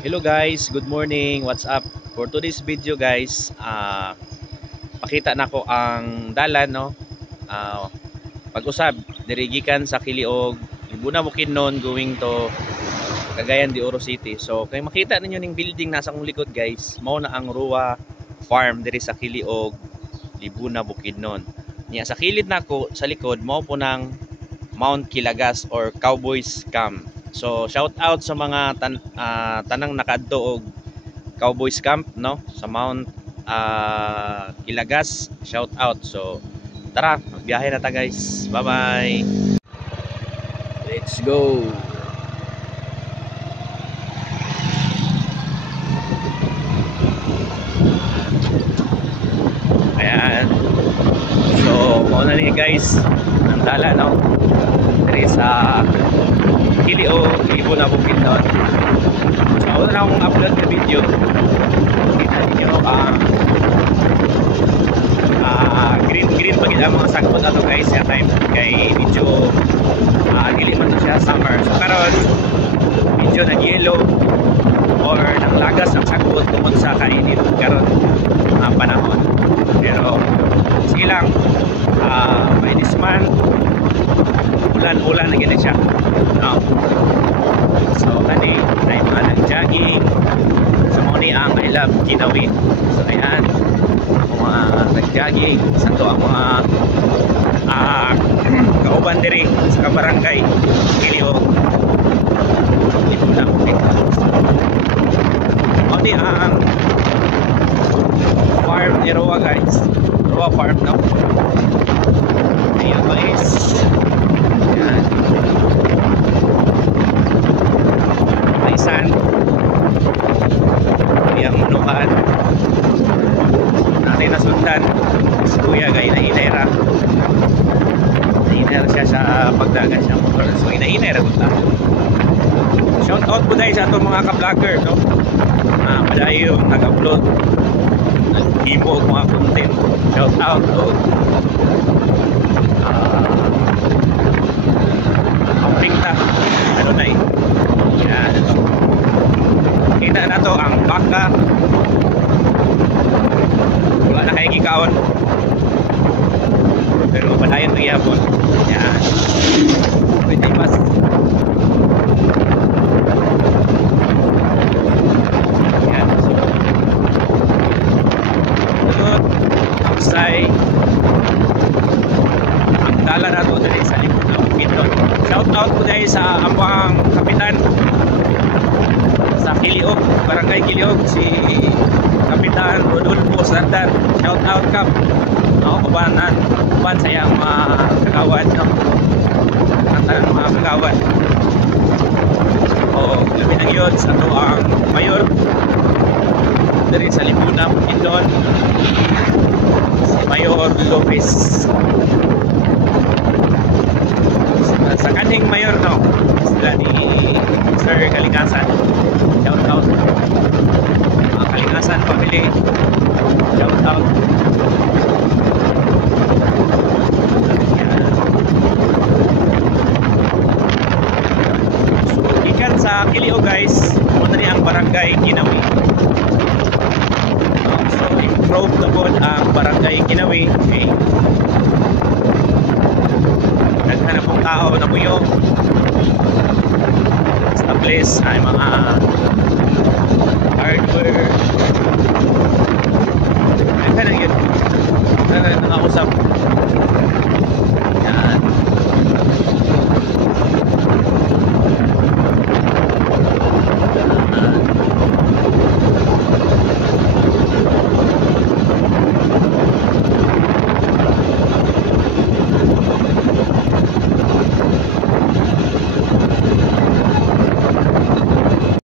Hello guys, good morning. What's up? For today's video guys, pakita na ko ang dalan no. Pag-usab dirigikan sa Kiliog, Ibuna Bukidnon going to Cagayan de Oro City. So kay makita ninyo ning building nasa akong likod guys, mao na ang Rua Farm diri sa Kiliog, Ibuna Bukidnon. Nya sa kilid nako sa likod mao po ng Mount Kilagas or Cowboys Camp. So shout out sa mga tanang nakaadto og Cowboys Camp no sa Mount Kilagas, shout out. So tara, magbiyahe na ta guys. Bye bye. Let's go. Ayan. So mauna ni guys ang dala no. Diri sa Kiliog, Ibuna Bukidnon. So ako na akong upload na video. Kita ninyo green pagid ang mga sagbot ato guys sa time kay medyo dili man na siya summer. So karon medyo nag-yellow or nanglagas ang sagbot tungod sa kainit karon panahon. Pero sige lang, by this month ulan na gina siya no? So kani na mga nag-jogging sa mga ni ang I love Kinawi. So ayan ang mga nag-jogging sa to ang mga kauban diri sa kabarangay Kiliog Ibuna Bukidnon. Ni ang farm ni Rua guys, Rua Farm no? Ayan guys. Ayan. Maisan. Ayan manukan. Natin nasundan. Si Kuya gay na inera. Na-inera siya sa pagdagan siya motor. So ina-inera ko ta. Shout out po dahil sa itong mga ka-vlogger no? Padayo yung nag-upload, nag-imo mga content. Shout out to Pingta ano na yan. Kita na to ang baka, wala na kayong ikaon pero padayon ito yapon yan. Pwede mas yan. So sunod outside ang dala na to dali sa likod ng Bukidnon. Shout out po dahil sa amang kapitan sa Kiliog, Barangay Kiliog, si Kapitan Rodolfo Sardar. Shout out kap no, kuban sa iyang mga kagawad no? Ang mga kagawad o labi ng yun sa to ang mayor dari sa Ibuna Bukidnon, si Mayor Lopez. Sa kaning mayor no, sila ni Sir Kalingasan. Shout out mga Kalingasan family. Shout out. So ikan sa Kiliog guys, muna ni ang Barangay Kinawi. So improve na po ang Barangay Kinawi. Okay. Naghanap ng tao na buyog sa place ay mga